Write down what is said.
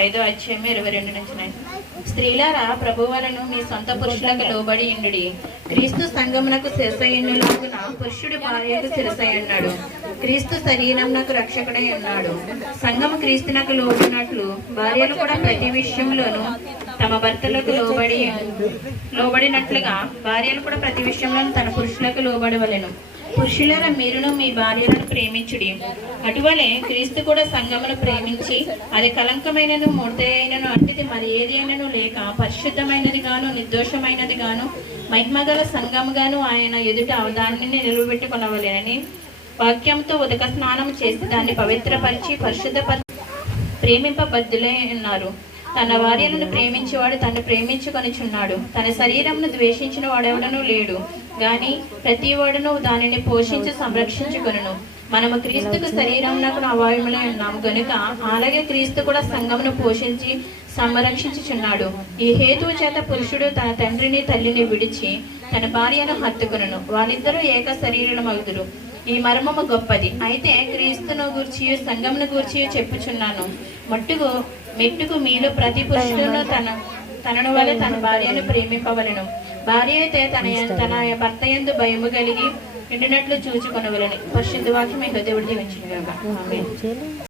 5:22 స్త్రీలారా ప్రభువులను మీ సొంత పురుషులకు లోబడి ఉండుడి. క్రీస్తు సంఘమునకు శిరసయ్యులాగున పురుషుడు భార్యకు శిరసయ్యున్నాడు. క్రీస్తు శరీరమునకు రక్షకుడై ఉన్నాడు. సంఘము క్రీస్తునకు లోబడినట్లు భార్యలు కూడా ప్రతి విషయంలోనూ తమ భర్తలకు లోబడినట్లుగా భార్యలు కూడా ప్రతి విషయంలో తన పురుషులకు లోబడవలెను. పురుషులారా మీరును మీ భార్యలను ప్రేమించుడి. అటువలే క్రీస్తు కూడా సంఘమును ప్రేమించి అది కలంకమైనను ముడతైనను అట్టిది మరి ఏది అయినను లేక పరిశుద్ధమైనది గాను నిర్దోషమైనది గాను మహిమగల సంఘముగాను ఆయన ఎదుట దానిని నిలబెట్టుకొనవలెనని వాక్యంతో ఉదక స్నానం చేసి దాన్ని పవిత్రపరిచి పరిశుద్ధపరిచి ప్రేమింపబద్ధులై ఉన్నారు. తన భార్యలను ప్రేమించేవాడు తను ప్రేమించుకొనిచున్నాడు. తన శరీరమును ద్వేషించిన వాడెవడనూ లేడు గాని ప్రతి వాడును దానిని పోషించి సంరక్షించుకొనును. మనము క్రీస్తుకు శరీరమునకు అవయములై ఉన్నాము గనుక అలాగే క్రీస్తు కూడా సంఘమును పోషించి సంరక్షించుచున్నాడు. ఈ హేతువు చేత పురుషుడు తన తండ్రిని తల్లిని విడిచి తన భార్యను హత్తుకొనును. వాళ్ళిద్దరూ ఏక శరీరమగుదురు. ఈ మర్మము గొప్పది. అయితే క్రీస్తును గూర్చి సంఘమును గూర్చి చెప్పుచున్నాను. మెట్టుకు మీలో ప్రతి పురుషుడును తనను వలె తన భార్యను ప్రేమింపవలెను. భార్య అయితే తన భర్త యందు భయము కలిగి ఉండినట్లు చూచుకొనవలెను. పరిశుద్ధ వాక్యం మీ హృదయ దీవించును గాక. ఆమేన్.